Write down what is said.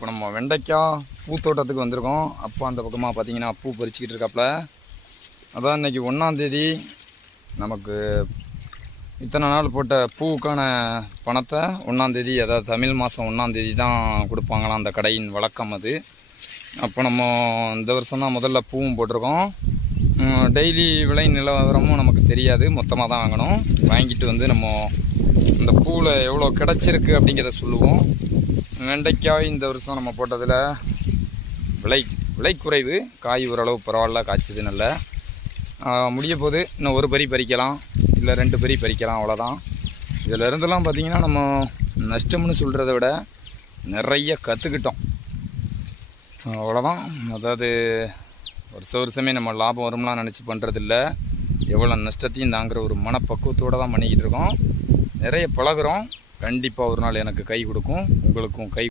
இப்போ நம்ம வெண்டைக்காய் பூத்தோட்டத்துக்கு வந்திருக்கோம். அப்போ அந்த பக்கமாக பார்த்தீங்கன்னா பூ பறிச்சுக்கிட்டு இருக்காப்புல. அதான் இன்றைக்கி 1ஆந்தேதி. நமக்கு இத்தனை நாள் போட்ட பூவுக்கான பணத்தை 1ஆந்தேதி, அதாவது தமிழ் மாதம் 1ஆந்தேதி தான் கொடுப்பாங்களாம். அந்த கடையின் வழக்கம் அது. அப்போ நம்ம இந்த வருஷம் தான் முதல்ல பூவும் போட்டிருக்கோம். டெய்லி விலை நிலவரமும் நமக்கு தெரியாது, மொத்தமாக தான் வாங்கணும். வாங்கிட்டு வந்து நம்ம இந்த பூவில் எவ்வளோ கிடச்சிருக்கு அப்படிங்கிறத சொல்லுவோம். வெண்டைக்காய் இந்த வருஷம் நம்ம போட்டதில் விலை குறைவு, காய் ஓரளவு பரவாயில்ல, காய்ச்சது நல்ல. முடிய போது இன்னும் ஒரு பறி பறிக்கலாம், இல்லை 2 பறி பறிக்கலாம், அவ்வளோதான். இதில் இருந்தெல்லாம் பார்த்திங்கன்னா நம்ம நஷ்டம்னு சொல்கிறத விட நிறைய கற்றுக்கிட்டோம், அவ்வளோதான். அதாவது வருஷமே நம்ம லாபம் வரும்லாம் நினச்சி பண்ணுறதில்ல, எவ்வளோ நஷ்டத்தையும் தாங்கிற ஒரு மனப்பக்குவத்தோடு தான் பண்ணிக்கிட்டு இருக்கோம். நிறைய பழகுறோம். கண்டிப்பாக ஒரு நாள் எனக்கு கை கொடுக்கும், உங்களுக்கும் கை